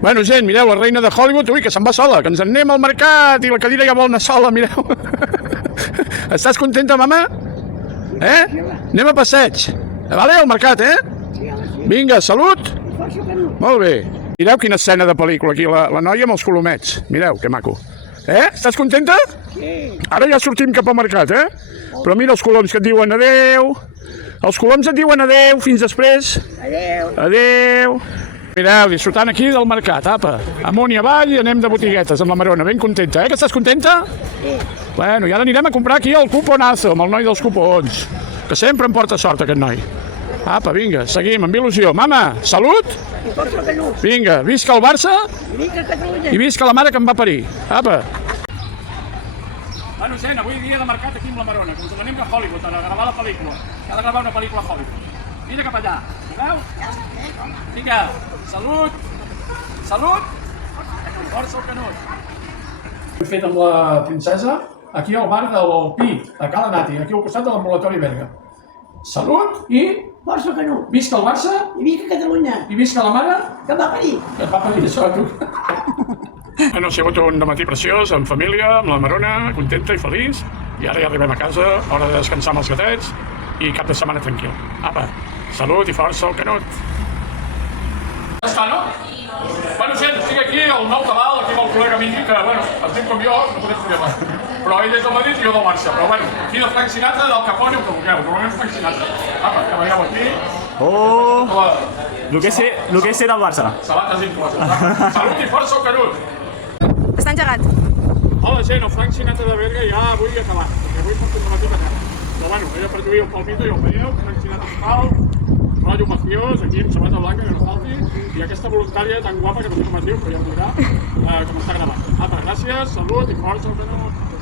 Bueno, gent, mireu, la reina de Hollywood, ui, que se'n va sola, que ens en anem al mercat i la cadira ja vol anar sola, mireu. Estàs contenta, mama? Anem a passeig. Vale, al mercat, Vinga, salut. Molt bé. Mireu quina escena de pel·lícula aquí, la noia amb els colomets. Mireu, que maco. Estàs contenta? Sí. Ara ja sortim cap al mercat, Però mira els coloms que et diuen adeu. Els coloms et diuen adeu, fins després. Adéu. Adeu. Mireu, disfrutant aquí del mercat, apa. Amunt i avall i anem de botiguetes amb la Marona, ben contenta, que estàs contenta? Sí. Bueno, i ara anirem a comprar aquí el cuponazo, amb el noi dels cupons, que sempre em porta sort aquest noi. Apa, vinga, seguim, amb il·lusió. Mama, salut? I força Canut. Vinga, visca el Barça I vinga Catalunya. i visca la mare que em va parir. Apa. Bueno, gent, avui dia de mercat aquí amb la Marona, que ens n'anem a Hollywood a gravar la pel·lícula. Ha de gravar una pel·lícula a Hollywood. Vine cap allà, veu? Vinga, salut! Salut! Força el Canut! Hem fet amb la princesa aquí al bar del Pi, a Cala Nati, aquí al costat de l'ambulatori Berga. Salut i Força Canut. visca el Barça I vinga Catalunya. i visca la mare Que va parir. que et va parir això a tu. Bueno, ha sigut un dematí preciós, en família, amb la Marona, contenta i feliç. I ara ja arribem a casa, hora de descansar amb els gatets i cap de setmana tranquil. Apa, salut i força al Canut. Ja està, no? Bueno, gent, estic aquí al nou cabal, aquí amb el col·lega Miki, que, bueno, es diu com jo, no podem estudiar mai. Però ell és del Madrid i jo del Barça. Però, bueno, aquí de Frank Sinatra, del Capone, el que vulgueu. Normalment Frank Sinatra. Apa, que veieu aquí. Oh, el que sé del Barça. Sabates incloses. Salut i força al Canut. Està engegat. Hola gent, el Frank Sinatra de Berga ja avui ha acabat, perquè avui portem una mica a terra. Però bueno, ella per lluir un palmito ja ho veieu, Frank Sinatra total, rotllo mafiós, aquí amb sabata blanca que no falti, i aquesta voluntària tan guapa que no sé com es diu, però ja ho dirà, que m'està gravant. Apa, gràcies, salut i força al Canut.